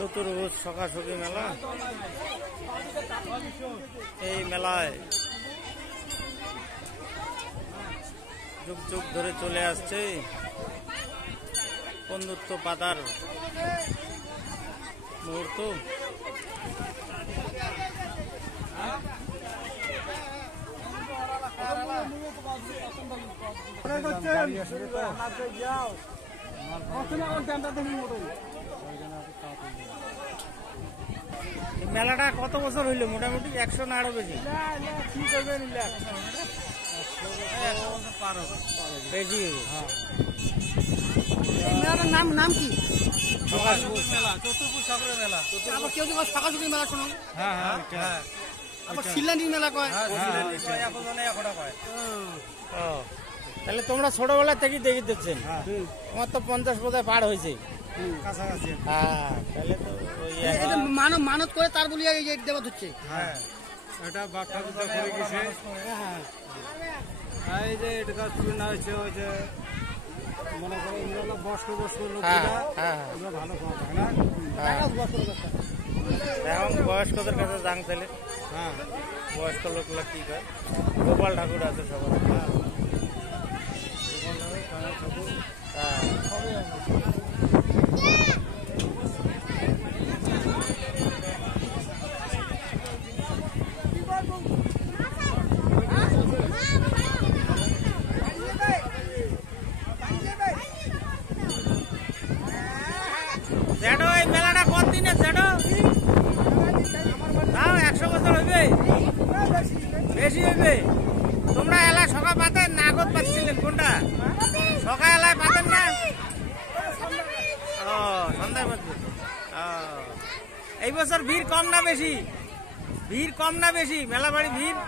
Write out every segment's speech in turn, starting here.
চতুর্ভুজ সকাশকি মেলা। এই মেলায় যুগ যুগ ধরে চলে আসছে বন্ধুত্ব পাতার মুহূর্ত। মেলাটা কত বছর হইল? মোটামুটি 100 না আরো বেশি? বেশি। মেলাটার নাম কি? চতুর্ভুজ সাগরের মেলা। আবার কেউ কেউ সকাশকি মেলা শোনো। হ্যাঁ হ্যাঁ, আবার শিলান্ডি মেলা কয়। তাহলে তোমরা ছোটবেলা থেকেই দেখে দিচ্ছেন? তোমার তো 50 বোধহয় পার হয়েছে। হ্যাঁ, তাহলে তো মানত করে তার বলিয়া এই যে দেবত হচ্ছে। হ্যাঁ, এটা বাচ্চা করে গেছে। হ্যাঁ, এই যে এটা কাজ শুরু না হয়েছে, ওই যে মনে করো এগুলো বয়স্ক লোকেরা ভালো খাওয়া না। এখন বয়স্কদের কাছে যান তাহলে। হ্যাঁ, বয়স্ক লোকগুলো কি করে? গোপাল ঠাকুর আছে সবার। জেঠো, এই মেলাটা কত দিনের জেঠো? তাও 100 বছর হইবে? বেশি হইবে। তোমরা এলায় সকাল পাতেন না আগত পাচ্ছিলেন? কোনটা সকাল এলায় পাতেন না? ও, সন্ধ্যায় পাচ্ছেন। এই বছর ভিড় কম না বেশি? ভিড় কম না বেশি? মেলা বাড়ি ভিড়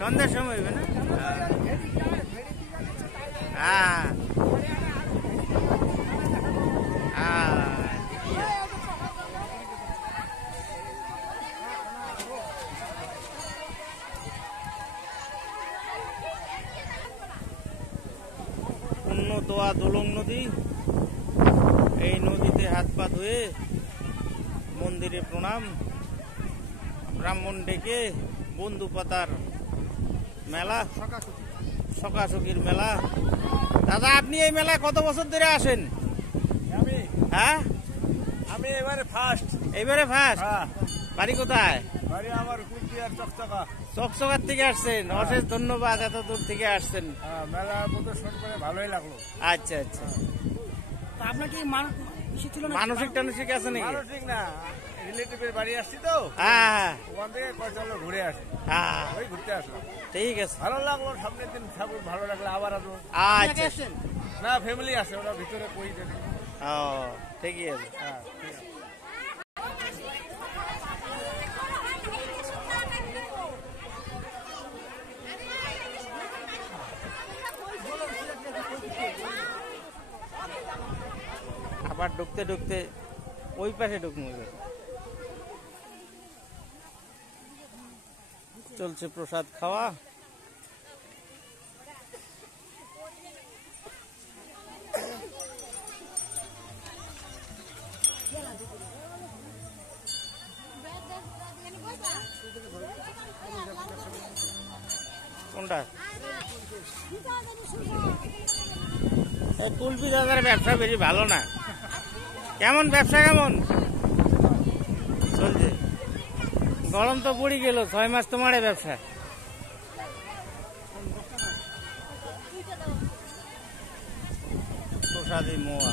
সন্ধ্যার সময় হইবে না? হ্যাঁ, দোয়া দোলং নদী। এই নদীতে হাত পা ধুয়ে মন্দিরে প্রণাম, ব্রাহ্মণ ডেকে বন্ধু পাতার মেলা, সকাশকির মেলা। দাদা, আপনি এই মেলায় কত বছর ধরে আসেন? হ্যাঁ, আমি এবারে ফার্স্ট। এইবারে ফার্স্ট? বাড়ি কোথায়? বাড়ি আমার কুলটিয়ার চকচকা। চকচকার থেকে আসছেন? অশেষ ধন্যবাদ, এত দূর থেকে আসছেন। মেলা প্রদর্শন করে ভালোই লাগলো। আচ্ছা আচ্ছা। আপনার কি মানসিক টানসিক আছে নাকি? মানসিক না, রিলেটিভের বাড়ি আসছি তো। হ্যাঁ, ওখান থেকে চলো ঘুরে আসি। হ্যাঁ, ওই ঘুরতে আসলাম। ঠিক আছে, ভালো লাগলো। সামনের দিন ঠাকুর ভালো লাগলো, আবার আসবো। আচ্ছা। না, ফ্যামিলি আছে, ওরা ভিতরে কই দেখি। ও, ঠিকই আছে। হ্যাঁ, ঠিক আছে। আবার ঢুকতে ঢুকতে ওই পাশে ঢুকবো। চলছে প্রসাদ খাওয়া। কোনটা? কুলপি দাদার ব্যবসা বেশি ভালো না। কেমন ব্যবসা, কেমন চলছে? গরম তো পড়ে গেল, 6 মাস তোমার ব্যবসা। প্রসাদী মোয়া।